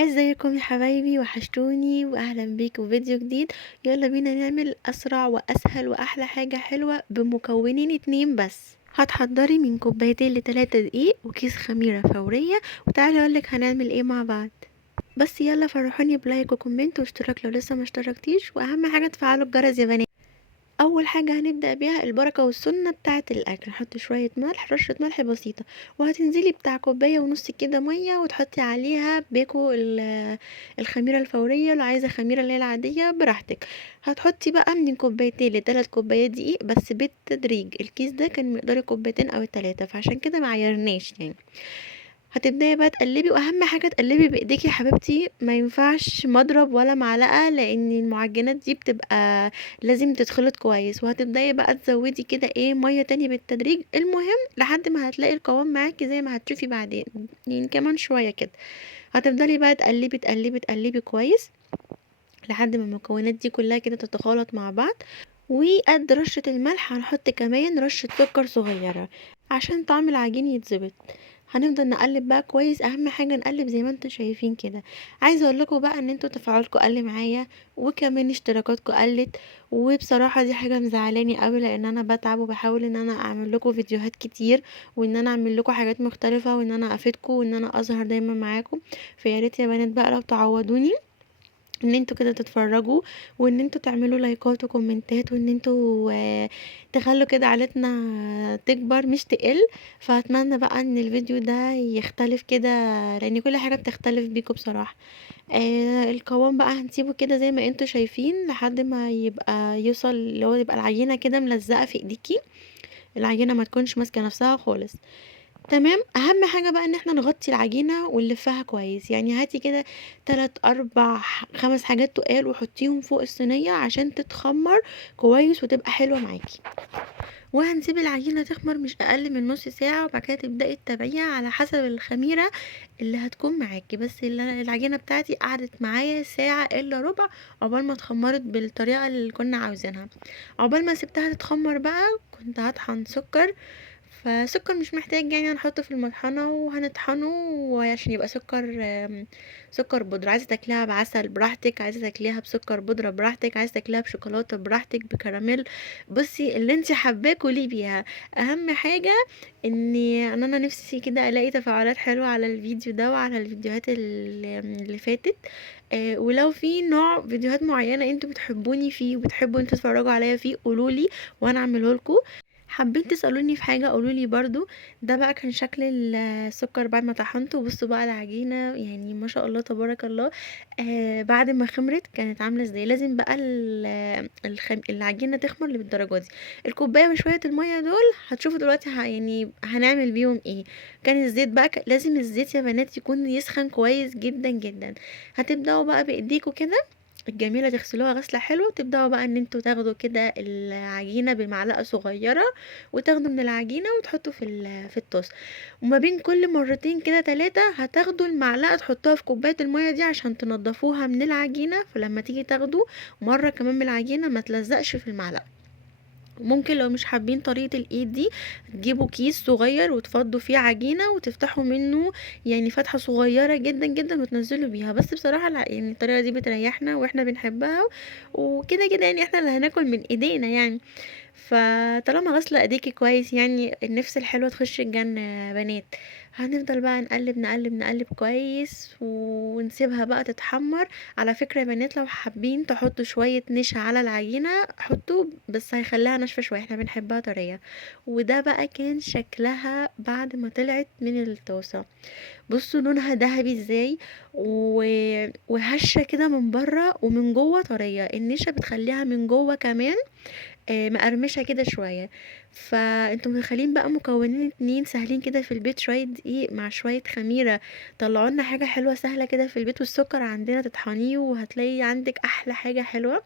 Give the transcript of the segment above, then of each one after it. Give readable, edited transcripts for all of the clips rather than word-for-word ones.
ازيكم يا حبايبي؟ وحشتوني واهلا بيكم في فيديو جديد. يلا بينا نعمل اسرع واسهل واحلى حاجة حلوة بمكونين اتنين بس. هتحضري من كوبايتين لتلاتة دقيق وكيس خميرة فورية، وتعالي اقولك هنعمل ايه مع بعض. بس يلا فرحوني بلايك وكومنت واشتراك لو لسه ما اشتركتيش، واهم حاجة تفعلوا الجرس يا بنات. اول حاجه هنبدا بيها البركه والسنه بتاعه الاكل. نحط شويه ملح، رشه ملح بسيطه، وهتنزلي بتاع كوبايه ونص كده ميه، وتحطي عليها بيكو الخميره الفوريه. لو عايزه خميره اللي هي العاديه براحتك. هتحطي بقى من كوبايتين لثلاث كوبايات دقيق، بس بالتدريج. الكيس ده كان مقدار كوبايتين او ثلاثه، فعشان كده معيرناش يعني. هتبداي بقى تقلبي، واهم حاجه تقلبي بايديكي يا حبيبتي، ما ينفعش مضرب ولا معلقه، لان المعجنات دي بتبقى لازم تتخلط كويس. وهتبداي بقى تزودي كده ميه تاني بالتدريج، المهم لحد ما هتلاقي القوام معاكي زي ما هتشوفي بعدين، يعني كمان شويه كده. هتفضلي بقى تقلبي تقلبي تقلبي كويس لحد ما المكونات دي كلها كده تتخلط مع بعض. وقد رشة الملح هنحط كمان رشة سكر صغيرة عشان طعم العجين يتظبط. هنفضل نقلب بقى كويس، اهم حاجه نقلب زي ما انتوا شايفين كده. عايزه اقول لكم بقى ان انتوا تفاعلكم قل معايا، وكمان اشتراكاتكم قلت. وبصراحه دي حاجه مزعلاني قوي، لان انا بتعب وبحاول ان انا اعمل لكم فيديوهات كتير، وان انا اعمل لكم حاجات مختلفه، وان انا افيدكم، وان انا اظهر دايما معاكم. فيا ريت يا بنات بقى لو تعوضوني ان انتوا كده تتفرجوا، وان انتوا تعملوا لايكات وكومنتات، وان انتوا تخلوا كده عائلتنا تكبر مش تقل. فاتمنى بقى ان الفيديو ده يختلف كده، لان كل حاجة بتختلف بيكم بصراحة. القوام بقى هنسيبه كده زي ما انتوا شايفين لحد ما يبقى يوصل، اللي هو يبقى العجينة كده ملزقة في ايديكي، العجينة ما تكونش ماسكة نفسها خالص. تمام. اهم حاجة بقى ان احنا نغطي العجينة ونلفها كويس. يعني هاتي كده تلات اربع خمس حاجات تقال وحطيهم فوق الصينية عشان تتخمر كويس وتبقى حلوة معاكي. وهنسيب العجينة تخمر مش اقل من نص ساعة، وبعد كده تبدأي تتابعيها على حسب الخميرة اللي هتكون معاكي. بس العجينة بتاعتي قعدت معايا ساعة الا ربع عقبال ما اتخمرت بالطريقة اللي كنا عاوزينها. عقبال ما سبتها تتخمر بقى كنت هطحن سكر. فسكر مش محتاج يعني هنحطه في المطحنة وهنطحنه، وعشان يبقى سكر سكر بودرة. عايزة تاكليها بعسل براحتك، عايزة تاكليها بسكر بودرة براحتك، عايزة تاكليها بشوكولاتة براحتك، بكراميل. بصي اللي انت حباه كلي بيها. اهم حاجة ان انا نفسي كده الاقي تفاعلات حلوة على الفيديو ده وعلى الفيديوهات اللي فاتت. ولو في نوع فيديوهات معينة انتوا بتحبوني فيه وبتحبوا انتوا تتفرجوا عليا فيه قولولي وانا اعمله لكم. حبيت تسألوني في حاجة قولولي برضو. ده بقى كان شكل السكر بعد ما طحنته. بصوا بقى العجينة، يعني ما شاء الله تبارك الله. بعد ما خمرت كانت عاملة ازاي. لازم بقى العجينة تخمر بالدرجة دي. الكوباية وشوية المية دول هتشوفوا دلوقتي يعني هنعمل بيهم ايه. كان الزيت بقى لازم الزيت يا بنات يكون يسخن كويس جدا جدا. هتبدأوا بقى بإيديكوا كده الجميلة تغسلوها غسلة حلوة، وتبدأوا بقى ان انتوا تاخدوا كده العجينة بمعلقة صغيرة، وتاخدوا من العجينة وتحطوا في الطاسة. وما بين كل مرتين كده تلاتة هتاخدوا المعلقة تحطوها في كوباية المية دي عشان تنضفوها من العجينة، فلما تيجي تاخدوا مرة كمان من العجينة ما تلزقش في المعلقة. ممكن لو مش حابين طريقة الايد دي تجيبوا كيس صغير وتفضوا فيه عجينة وتفتحوا منه، يعني فتحة صغيرة جدا جدا وتنزلوا بيها. بس بصراحة يعني الطريقة دي بتريحنا واحنا بنحبها، وكده كده يعني احنا اللي هناكل من ايدينا يعني. فطالما غاسله ايديكي كويس يعني النفس الحلوه تخش الجنه يا بنات. هنفضل بقى نقلب نقلب نقلب كويس ونسيبها بقى تتحمر. على فكره يا بنات لو حابين تحطوا شويه نشا على العجينه حطوا، بس هيخليها ناشفه شويه، احنا بنحبها طريه. وده بقى كان شكلها بعد ما طلعت من الطاسه. بصوا لونها ذهبي ازاي وهشه كده من بره، ومن جوه طريه. النشا بتخليها من جوه كمان مقرمشه كده شويه. فانتم متخيلين بقى مكونين اتنين سهلين كده في البيت، شويه دقيق مع شويه خميره، طلعوا لنا حاجه حلوه سهله كده في البيت. والسكر عندنا تطحنيه وهتلاقي عندك احلى حاجه حلوه.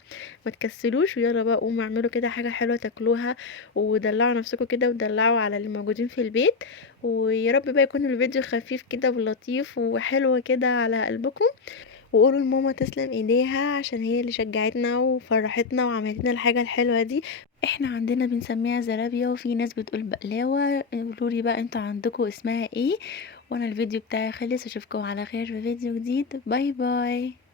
ما تكسلوش، ويلا بقى قوموا اعملوا كده حاجه حلوه تاكلوها، ودلعوا نفسكم كده ودلعوا على اللي موجودين في البيت. ويا رب بقى يكون الفيديو خفيف كده ولطيف وحلو كده على قلبكم. وقولوا لماما تسلم ايديها عشان هي اللي شجعتنا وفرحتنا وعملت لنا الحاجه الحلوه دي. احنا عندنا بنسميها زرابيا، وفي ناس بتقول بقلاوه. قولوا لي بقى انتوا عندكم اسمها ايه، وانا الفيديو بتاعي خلص، اشوفكم على خير في فيديو جديد. باي باي.